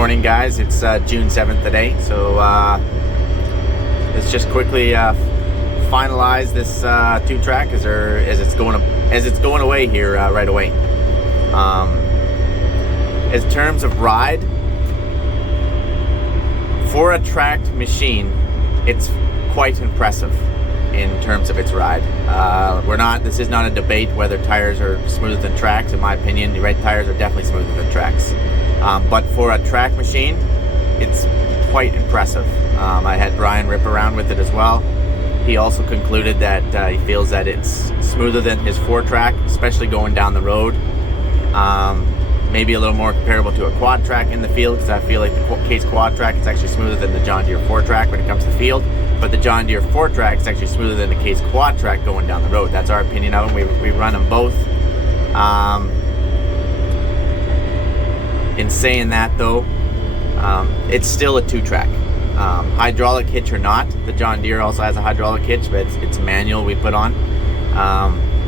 morning, guys. It's June 7th today, so let's just quickly finalize this 2-track as it's going away here right away. In terms of ride, for a tracked machine, it's quite impressive in terms of its ride. This is not a debate whether tires are smoother than tracks. In my opinion, the right tires are definitely smoother than tracks. But for a track machine, it's quite impressive. I had Brian rip around with it as well. He also concluded that he feels that it's smoother than his 4-track, especially going down the road. Maybe a little more comparable to a quad track in the field, because I feel like the Case quad track is actually smoother than the John Deere 4-track when it comes to field. But the John Deere 4-track is actually smoother than the Case quad track going down the road. That's our opinion of them. We run them both. In saying that though, it's still a 2-track. Hydraulic hitch or not, the John Deere also has a hydraulic hitch, but it's manual we put on.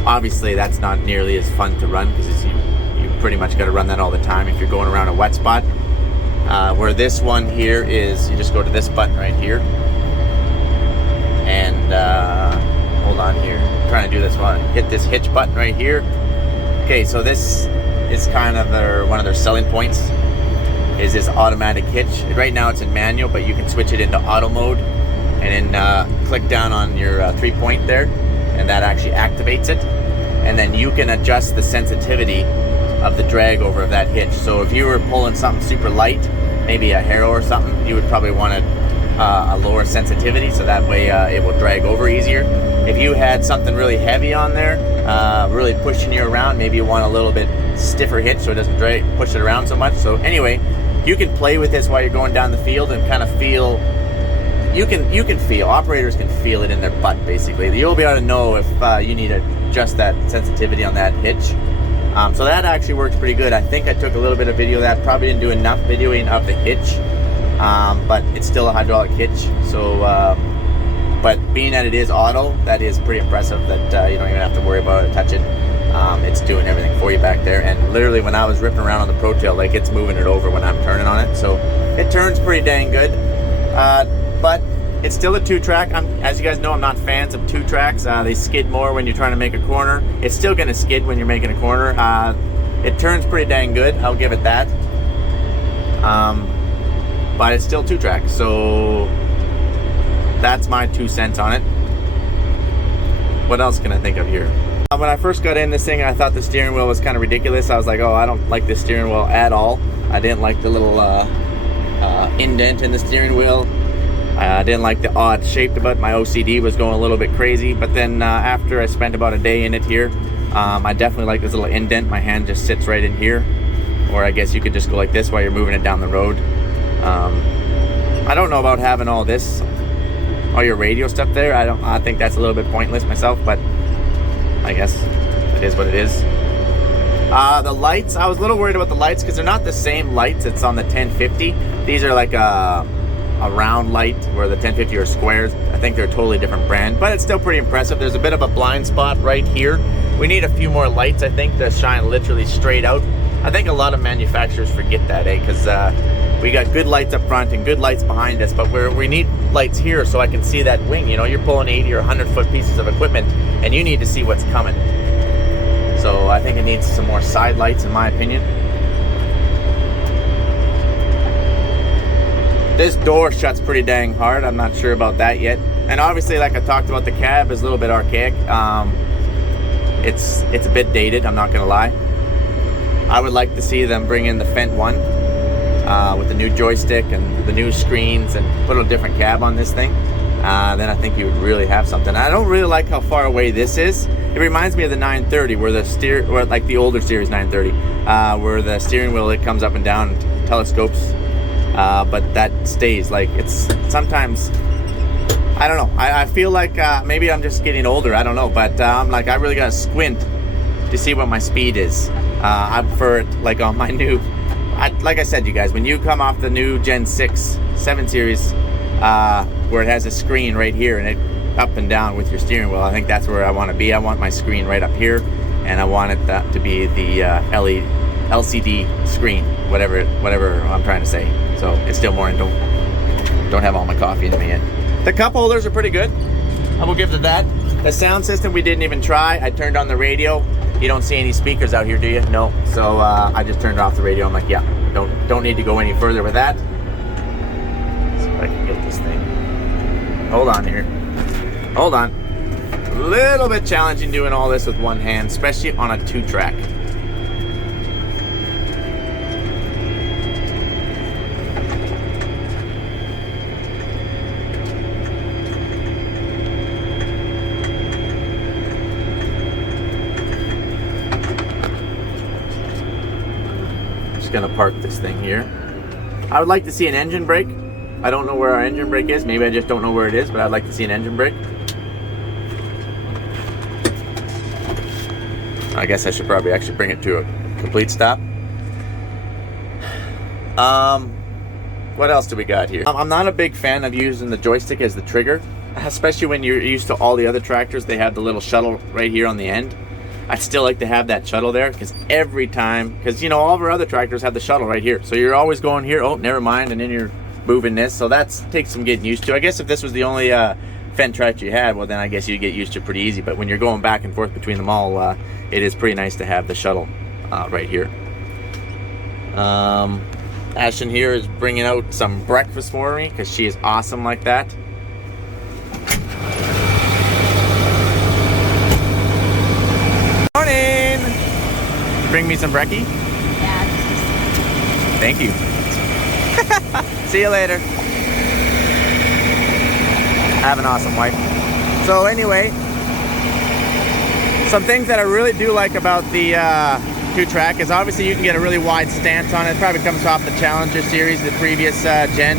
Obviously that's not nearly as fun to run, because you pretty much got to run that all the time if you're going around a wet spot. Where this one here is, you just go to this button right here, and hold on here, I'm trying to do this one. Hit this hitch button right here. Okay, so this is kind of one of their selling points, is this automatic hitch. Right now it's in manual, but you can switch it into auto mode, and then click down on your 3-point there, and that actually activates it. And then you can adjust the sensitivity of the drag over of that hitch. So if you were pulling something super light, maybe a harrow or something, you would probably want a lower sensitivity, so that way it will drag over easier. If you had something really heavy on there, really pushing you around, maybe you want a little bit stiffer hitch so it doesn't push it around so much. So anyway, you can play with this while you're going down the field and kind of feel, you can feel, operators can feel it in their butt basically. You'll be able to know if you need to adjust that sensitivity on that hitch. So that actually works pretty good. I think I took a little bit of video of that, probably didn't do enough videoing of the hitch, but it's still a hydraulic hitch. So but being that it is auto, that is pretty impressive that you don't even have to worry about it, touch it. It's doing everything for you back there. And literally when I was ripping around on the Pro Tail, like, it's moving it over when I'm turning on it. So it turns pretty dang good. But it's still a 2-track. As you guys know, I'm not fans of 2-tracks. They skid more when you're trying to make a corner. It's still going to skid when you're making a corner. It turns pretty dang good, I'll give it that. But it's still 2-track. So that's my 2 cents on it. What else can I think of here? When I first got in this thing, I thought the steering wheel was kind of ridiculous. I was like, oh, I don't like this steering wheel at all. I didn't like the little indent in the steering wheel. I didn't like the odd shape of it. My OCD was going a little bit crazy. But then after I spent about a day in it here, I definitely like this little indent. My hand just sits right in here. Or I guess you could just go like this while you're moving it down the road. I don't know about having all your radio stuff there. I think that's a little bit pointless myself, but I guess it is what it is. The lights, I was a little worried about the lights because they're not the same lights it's on the 1050. These are like a round light, where the 1050 are squares. I think they're a totally different brand, but it's still pretty impressive. There's a bit of a blind spot right here. We need a few more lights, I think, to shine literally straight out. I think a lot of manufacturers forget that, because we got good lights up front and good lights behind us, but we need lights here so I can see that wing. You know, you're pulling 80 or 100 foot pieces of equipment, and you need to see what's coming. So I think it needs some more side lights, in my opinion. This door shuts pretty dang hard. I'm not sure about that yet. And obviously, like I talked about, the cab is a little bit archaic. It's a bit dated, I'm not gonna lie. I would like to see them bring in the Fendt one with the new joystick and the new screens, and put a different cab on this thing. Then I think you would really have something. I don't really like how far away this is. It reminds me of the 930, where like the older series 930, where the steering wheel, it comes up and down and telescopes. But that stays. Like, it's sometimes, I don't know, I feel like maybe I'm just getting older, I don't know, but I'm like, I really gotta squint to see what my speed is. I prefer it like on my new, like I said, you guys, when you come off the new Gen 6 7 Series, where it has a screen right here and it up and down with your steering wheel, I think that's where I want to be. I want my screen right up here, and I want it to be the LCD screen, whatever I'm trying to say. So it's still morning. Don't have all my coffee in me yet. The cup holders are pretty good. I will give it that. The sound system we didn't even try. I turned on the radio. You don't see any speakers out here, do you? No. So I just turned off the radio. I'm like, yeah, don't need to go any further with that. Let's see if I can get this thing. Hold on here. Hold on. A little bit challenging doing all this with one hand, especially on a 2-track. Gonna park this thing here. I would like to see an engine brake. I don't know where our engine brake is. Maybe I just don't know where it is, but I'd like to see an engine brake. I guess I should probably actually bring it to a complete stop. What else do we got here? I'm not a big fan of using the joystick as the trigger, especially when you're used to all the other tractors. They have the little shuttle right here on the end. I'd still like to have that shuttle there, because every time, because you know, all of our other tractors have the shuttle right here. So you're always going here, oh, never mind, and then you're moving this. So that takes some getting used to. I guess if this was the only Fendt tractor you had, well then I guess you'd get used to it pretty easy. But when you're going back and forth between them all, it is pretty nice to have the shuttle right here. Ashton here is bringing out some breakfast for me, because she is awesome like that. Morning! Bring me some brekkie? Yeah. Thank you. See you later. Have an awesome wife. So anyway, some things that I really do like about the 2-track is obviously you can get a really wide stance on it. It probably comes off the Challenger series, the previous gen.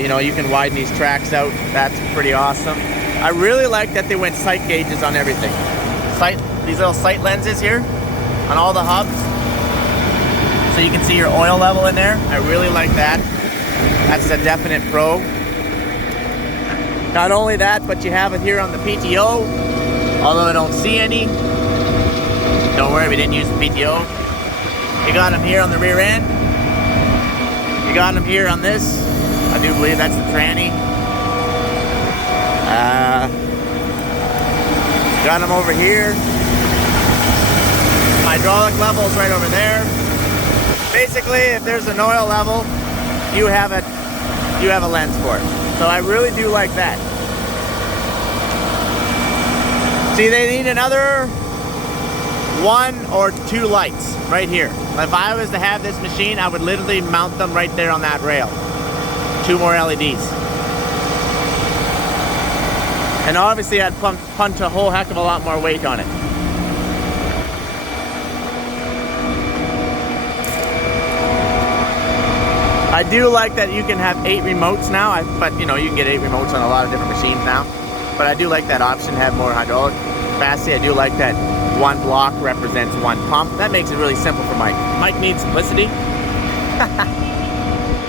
You know, you can widen these tracks out. That's pretty awesome. I really like that they went sight gauges on everything. These little sight lenses here on all the hubs, so you can see your oil level in there. I really like that. That's a definite pro. Not only that, but you have it here on the PTO, although I don't see any. Don't worry, we didn't use the PTO. You got them here on the rear end. You got them here on this. I do believe that's the tranny. Got them over here. Hydraulic levels right over there. Basically, if there's an oil level, you have a lens for it. So I really do like that. See, they need another 1 or 2 lights right here. If I was to have this machine, I would literally mount them right there on that rail. 2 more LEDs. And obviously I'd punt a whole heck of a lot more weight on it. I do like that you can have 8 remotes now, but you know, you can get 8 remotes on a lot of different machines now. But I do like that option to have more hydraulic capacity. I do like that 1 block represents 1 pump. That makes it really simple for Mike. Mike needs simplicity.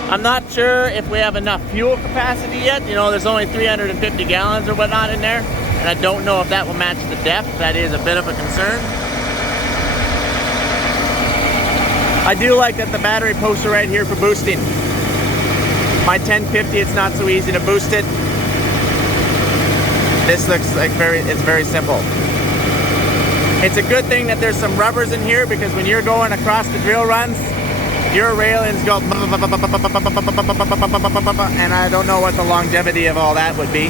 I'm not sure if we have enough fuel capacity yet. You know, there's only 350 gallons or whatnot in there. And I don't know if that will match the depth. That is a bit of a concern. I do like that the battery poster right here for boosting. My 1050, it's not so easy to boost it. This looks like it's very simple. It's a good thing that there's some rubbers in here, because when you're going across the drill runs, your railings go, and I don't know what the longevity of all that would be,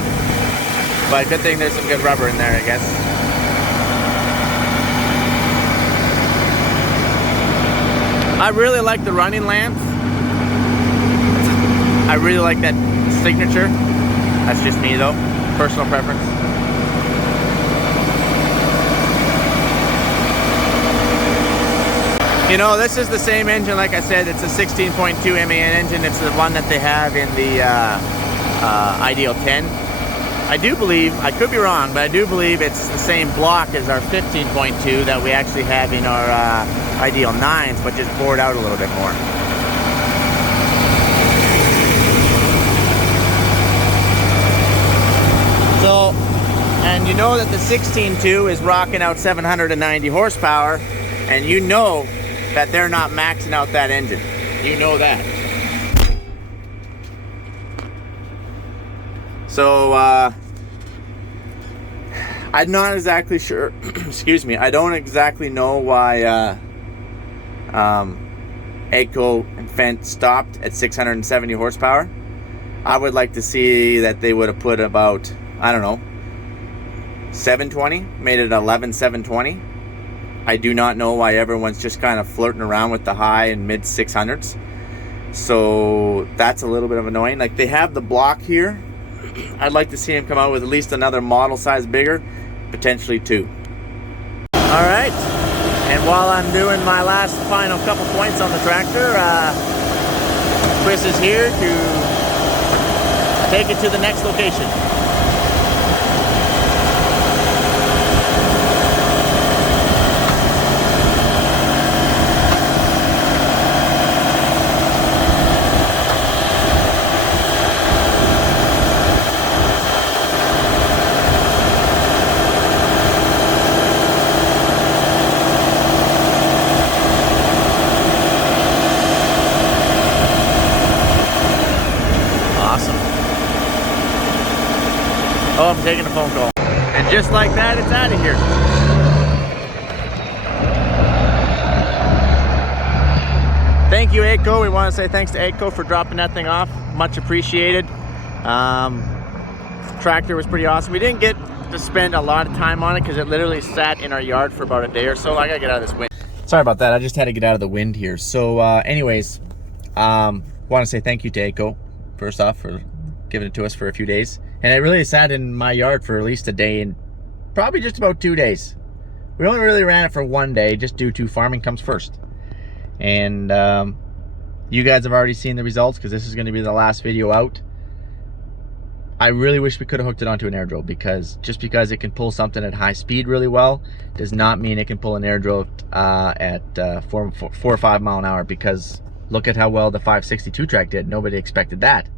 but good thing there's some good rubber in there, I guess. I really like the running lamps. I really like that signature. That's just me though, personal preference. You know, this is the same engine, like I said, it's a 16.2 MAN engine. It's the one that they have in the Ideal 10. I do believe, I could be wrong, but I do believe it's the same block as our 15.2 that we actually have in our Ideal 9s, but just bored out a little bit more. So, and you know that the 16.2 is rocking out 790 horsepower, and you know that they're not maxing out that engine. You know that. So, I'm not exactly sure, excuse me, I don't exactly know why AGCO and Fendt stopped at 670 horsepower. I would like to see that they would have put about, I don't know, 720, made it 11,720. I do not know why everyone's just kind of flirting around with the high and mid 600s. So that's a little bit of annoying. Like, they have the block here. I'd like to see him come out with at least another model size bigger, potentially 2. All right, and while I'm doing my last final couple points on the tractor, Chris is here to take it to the next location. Oh, I'm taking a phone call. And just like that, it's out of here. Thank you, AGCO. We want to say thanks to AGCO for dropping that thing off. Much appreciated. Tractor was pretty awesome. We didn't get to spend a lot of time on it because it literally sat in our yard for about a day or so. I gotta get out of this wind. Sorry about that. I just had to get out of the wind here. So anyways, want to say thank you to AGCO, first off, for giving it to us for a few days. And it really sat in my yard for at least a day and probably just about 2 days. We only really ran it for 1 day just due to farming comes first. And you guys have already seen the results because this is going to be the last video out. I really wish we could have hooked it onto an air drill, because just because it can pull something at high speed really well does not mean it can pull an air drill at 4 or 5 mile an hour, because look at how well the 562 track did. Nobody expected that.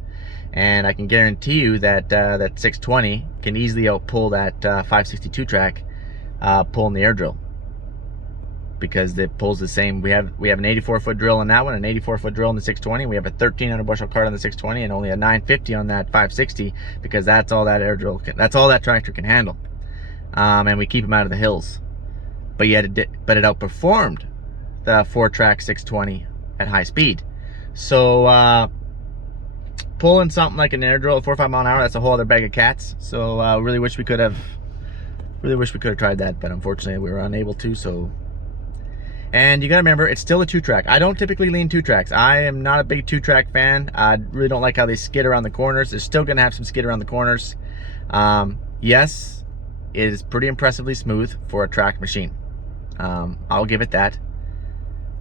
And I can guarantee you that that 620 can easily outpull that 562 track pulling the air drill, because it pulls the same. We have an 84-foot drill on that one, an 84-foot drill on the 620. We have a 1,300 bushel cart on the 620, and only a 950 on that 560, because that's all that air drill can, that's all that tractor can handle. And we keep them out of the hills. But yet it outperformed the 4-track 620 at high speed. So pulling something like an air drill at 4 or 5 mile an hour, that's a whole other bag of cats. So really wish we could have tried that, but unfortunately we were unable to. So, and you gotta remember, it's still a 2-track. I don't typically lean 2-tracks. I am not a big 2-track fan. I really don't like how they skid around the corners. They're still gonna have some skid around the corners. Yes, it is pretty impressively smooth for a track machine. I'll give it that.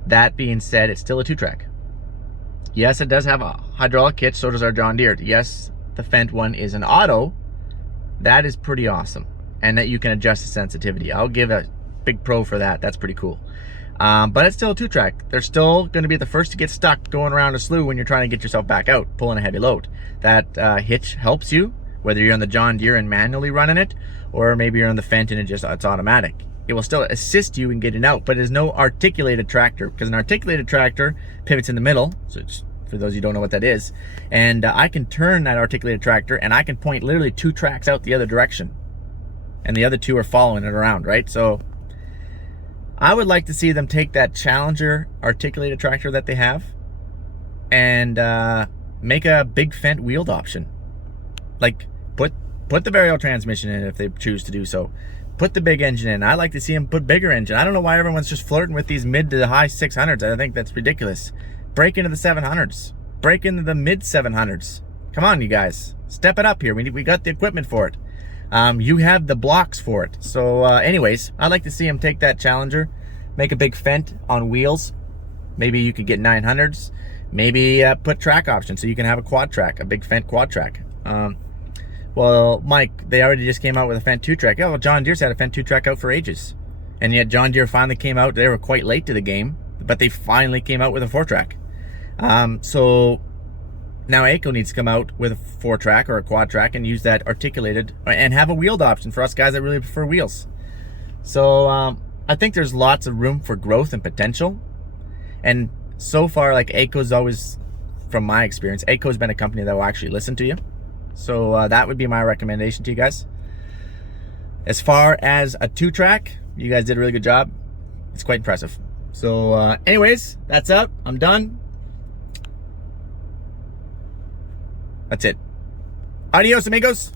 That being said, it's still a 2-track. Yes, it does have a hydraulic hitch, so does our John Deere. Yes, the Fendt one is an auto. That is pretty awesome. And that you can adjust the sensitivity. I'll give a big pro for that. That's pretty cool. But it's still a 2-track. They're still going to be the first to get stuck going around a slough when you're trying to get yourself back out, pulling a heavy load. That hitch helps you, whether you're on the John Deere and manually running it, or maybe you're on the Fendt and it's automatic. It will still assist you in getting out, but it is no articulated tractor, because an articulated tractor pivots in the middle. So it's, for those of you who don't know what that is, and I can turn that articulated tractor and I can point literally 2 tracks out the other direction, and the other 2 are following it around, right? So I would like to see them take that Challenger articulated tractor that they have and make a big Fendt wheeled option. Like put the variable transmission in if they choose to do so. Put the big engine in. I like to see them put bigger engine. I don't know why everyone's just flirting with these mid to the high 600s. I think that's ridiculous. Break into the 700s. Break into the mid 700s. Come on, you guys. Step it up here. We got the equipment for it. You have the blocks for it. So anyways, I'd like to see them take that Challenger, make a big Fendt on wheels. Maybe you could get 900s. Maybe put track options so you can have a quad track, a big Fendt quad track. Well, Mike, they already just came out with a Fendt 2-track. Yeah, well, John Deere's had a Fendt 2-track out for ages. And yet John Deere finally came out. They were quite late to the game, but they finally came out with a 4-track. So now AGCO needs to come out with a 4-track or a quad track and use that articulated and have a wheeled option for us guys that really prefer wheels. So I think there's lots of room for growth and potential. And so far, like, ACO's always, from my experience, ACO's been a company that will actually listen to you. So that would be my recommendation to you guys. As far as a 2-track, you guys did a really good job. It's quite impressive. So anyways, that's up. I'm done. That's it. Adios, amigos.